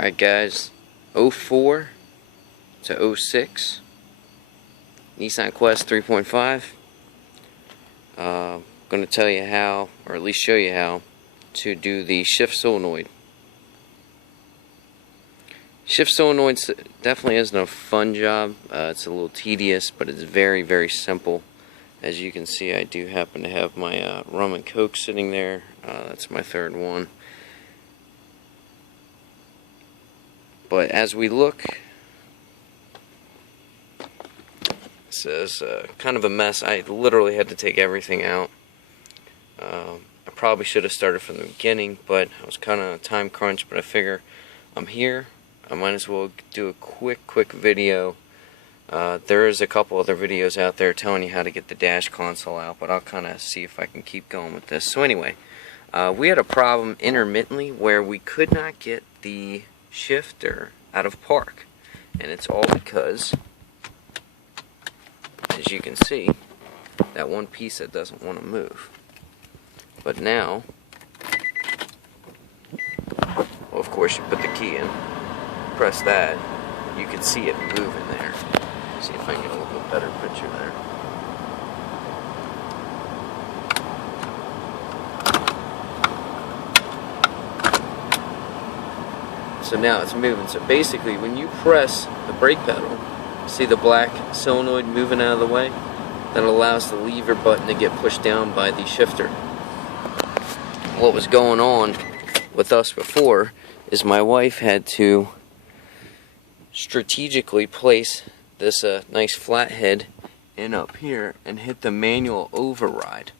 Alright guys, 04 to 06 Nissan Quest 3.5. Going to tell you how, or at least show you how, to do the shift solenoid. Shift solenoid definitely isn't a fun job. It's a little tedious, but it's very, very simple. As you can see, I do happen to have my rum and coke sitting there. That's my third one. But as we look, this is kind of a mess. I literally had to take everything out. I probably should have started from the beginning, but I was kind of on a time crunch. But I figure I'm here, I might as well do a quick video. There is a couple other videos out there telling you how to get the dash console out, but I'll kind of see if I can keep going with this. So anyway, we had a problem intermittently where we could not get the shifter out of park, and it's all because, as you can see, that one piece that doesn't want to move. But now, well, of course, you put the key in, press that, you can see it moving there. See if I can get a little bit better picture there. So now it's moving. So basically, when you press the brake pedal, see the black solenoid moving out of the way? That allows the lever button to get pushed down by the shifter. What was going on with us before is my wife had to strategically place this nice flathead in up here and hit the manual override,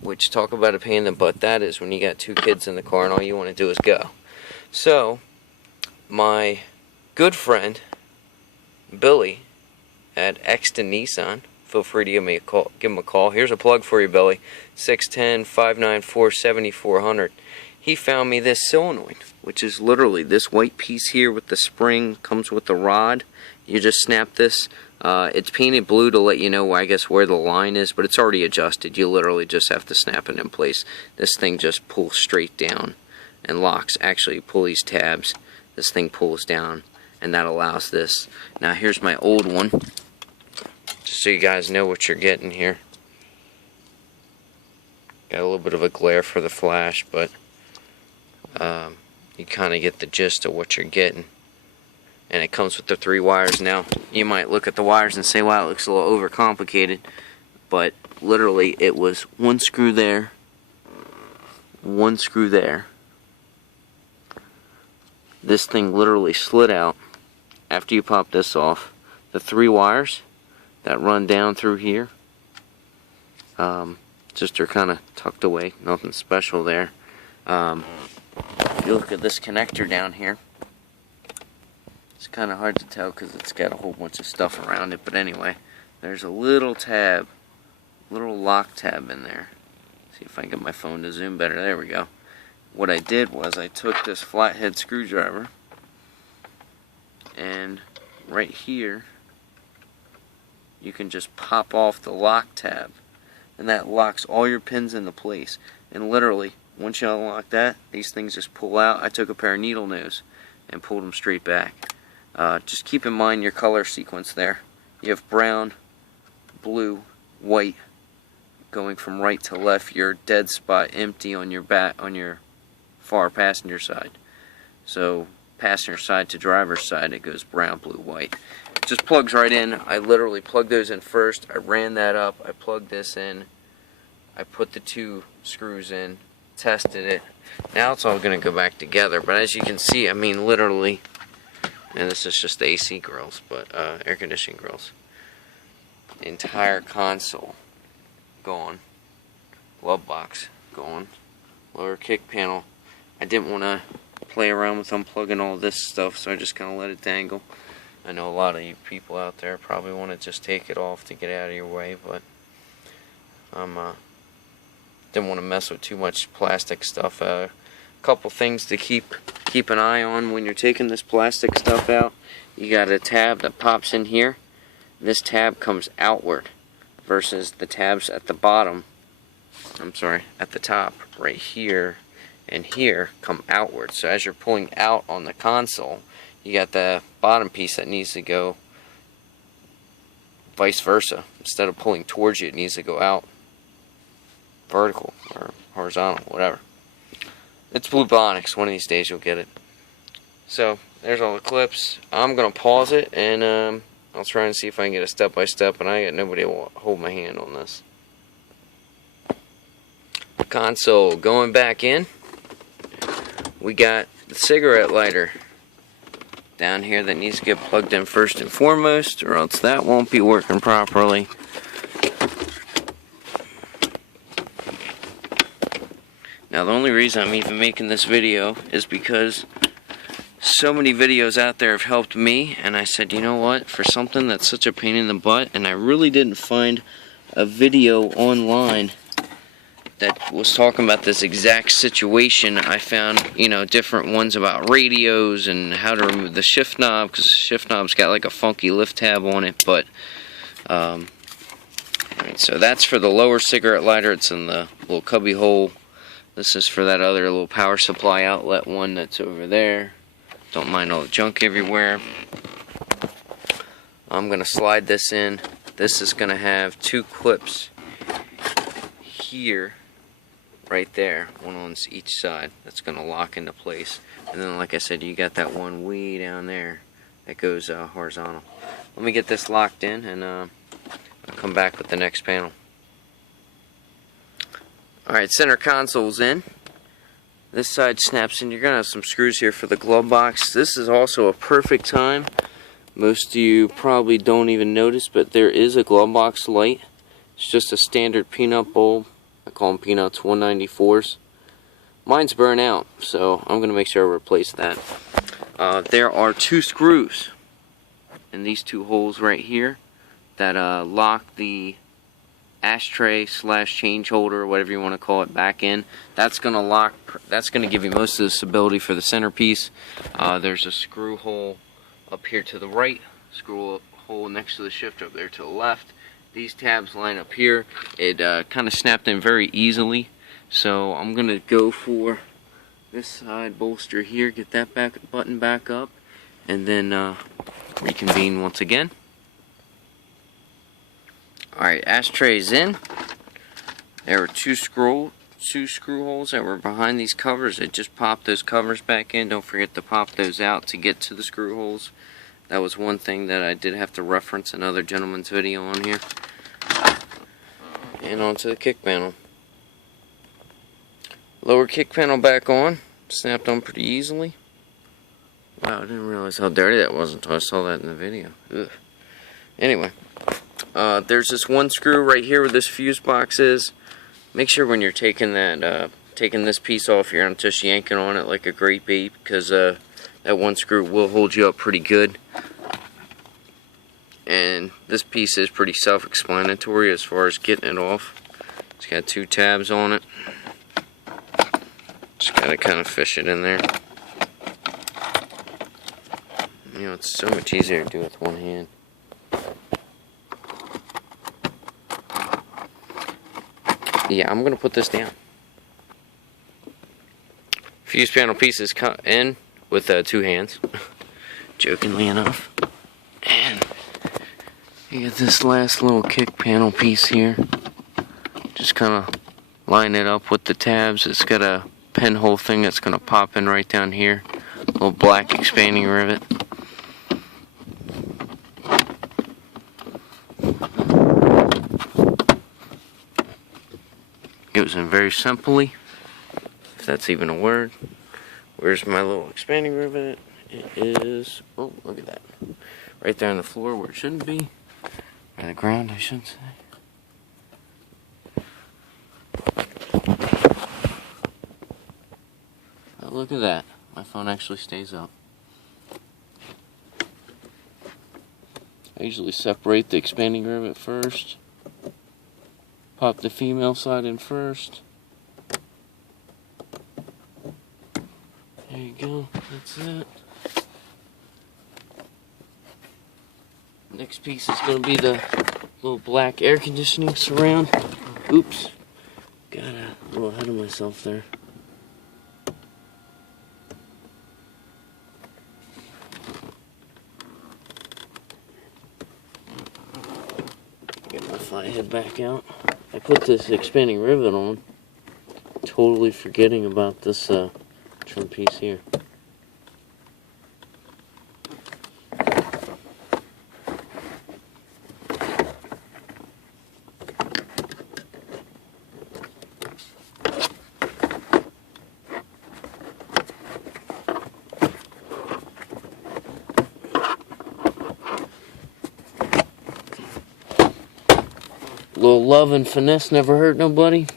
which, talk about a pain in the butt that is when you got two kids in the car and all you want to do is go. So my good friend Billy at Exton Nissan, feel free to give him a call. Here's a plug for you, Billy. 610-594-7400. He found me this solenoid, which is literally this white piece here with the spring, comes with the rod. You just snap this. It's painted blue to let you know, I guess, where the line is, but it's already adjusted. You literally just have to snap it in place. This thing just pulls straight down and locks. Actually, you pull these tabs, this thing pulls down, and that allows this. Now here's my old one, just so you guys know what you're getting here. Got a little bit of a glare for the flash, but you kind of get the gist of what you're getting. And it comes with the 3 wires. Now, you might look at the wires and say, wow, it looks a little overcomplicated. But literally, it was 1 screw there, 1 screw there. This thing literally slid out after you pop this off. The 3 wires that run down through here, just are kind of tucked away, nothing special there. If you look at this connector down here, it's kind of hard to tell because it's got a whole bunch of stuff around it, but anyway, there's a little tab, little lock tab in there. See if I can get my phone to zoom better. There we go. What I did was I took this flathead screwdriver, and right here you can just pop off the lock tab, and that locks all your pins into place. And literally, once you unlock that, these things just pull out. I took a pair of needle nose and pulled them straight back. Just keep in mind your color sequence there. You have brown, blue, white, going from right to left. Your dead spot empty on your far passenger side. So passenger side to driver's side, it goes brown, blue, white. It just plugs right in. I literally plugged those in first. I ran that up. I plugged this in. I put the 2 screws in, tested it. Now it's all going to go back together. But as you can see, I mean, literally, and this is just the AC grills, but air conditioning grills. The entire console gone. Glove box gone. Lower kick panel. I didn't want to play around with unplugging all this stuff, so I just kind of let it dangle. I know a lot of you people out there probably want to just take it off to get out of your way, but didn't want to mess with too much plastic stuff. A couple things to keep an eye on when you're taking this plastic stuff out. You got a tab that pops in here. This tab comes outward versus the tabs at the bottom. I'm sorry, at the top right here and here come outwards. So as you're pulling out on the console, you got the bottom piece that needs to go vice versa. Instead of pulling towards you, it needs to go out vertical or horizontal, whatever. It's Blue Bionics. One of these days you'll get it. So there's all the clips. I'm gonna pause it and I'll try and see if I can get a step-by-step, and I got nobody will hold my hand on this. Console going back in. We got the cigarette lighter down here that needs to get plugged in first and foremost, or else that won't be working properly. Now the only reason I'm even making this video is because so many videos out there have helped me, and I said, you know what, for something that's such a pain in the butt, and I really didn't find a video online that was talking about this exact situation. I found, you know, different ones about radios and how to remove the shift knob, because the shift knob's got like a funky lift tab on it. But alright, so that's for the lower cigarette lighter. It's in the little cubby hole. This is for that other little power supply outlet one that's over there. Don't mind all the junk everywhere. I'm gonna slide this in. This is gonna have two clips here, right there, one on each side. That's gonna lock into place. And then, like I said, you got that one way down there that goes horizontal. Let me get this locked in, and I'll come back with the next panel. Alright, center console's in. This side snaps in. You're going to have some screws here for the glove box. This is also a perfect time. Most of you probably don't even notice, but there is a glove box light. It's just a standard peanut bulb. I call them peanuts, 194s. Mine's burnt out, so I'm going to make sure I replace that. There are two screws in these two holes right here that lock the ashtray / change holder, whatever you want to call it, back in. That's gonna lock. That's gonna give you most of the stability for the centerpiece. There's a screw hole up here to the right, screw hole next to the shifter up there to the left. These tabs line up here. It kind of snapped in very easily, so I'm gonna go for this side bolster here, get that button back up, and then reconvene once again. Alright, ashtray's in. There were two screw holes that were behind these covers. I just popped those covers back in. Don't forget to pop those out to get to the screw holes. That was one thing that I did have to reference another gentleman's video on here. And onto the kick panel. Lower kick panel back on. Snapped on pretty easily. Wow, I didn't realize how dirty that was until I saw that in the video. Ugh. Anyway. There's this one screw right here where this fuse box is. Make sure when you're taking that, taking this piece off, you're not just yanking on it like a great bait, because that one screw will hold you up pretty good. And this piece is pretty self-explanatory as far as getting it off. It's got two tabs on it. Just gotta kind of fish it in there. You know, it's so much easier to do with one hand. Yeah, I'm going to put this down. Fuse panel piece is cut in with two hands, jokingly enough. And you get this last little kick panel piece here. Just kind of line it up with the tabs. It's got a pinhole thing that's going to pop in right down here. A little black expanding rivet. Goes in very simply, if that's even a word. Where's my little expanding rivet? It is, oh, look at that. Right there on the floor where it shouldn't be. Or the ground, I should say. Oh, look at that. My phone actually stays up. I usually separate the expanding rivet first. Pop the female side in first. There you go, that's it. Next piece is going to be the little black air conditioning surround. Oops, got a little ahead of myself there. fly head back out. I put this expanding rivet on, totally forgetting about this trim piece here. Little love and finesse never hurt nobody.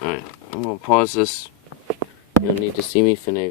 Alright, I'm going to pause this. You'll need to see me finagle.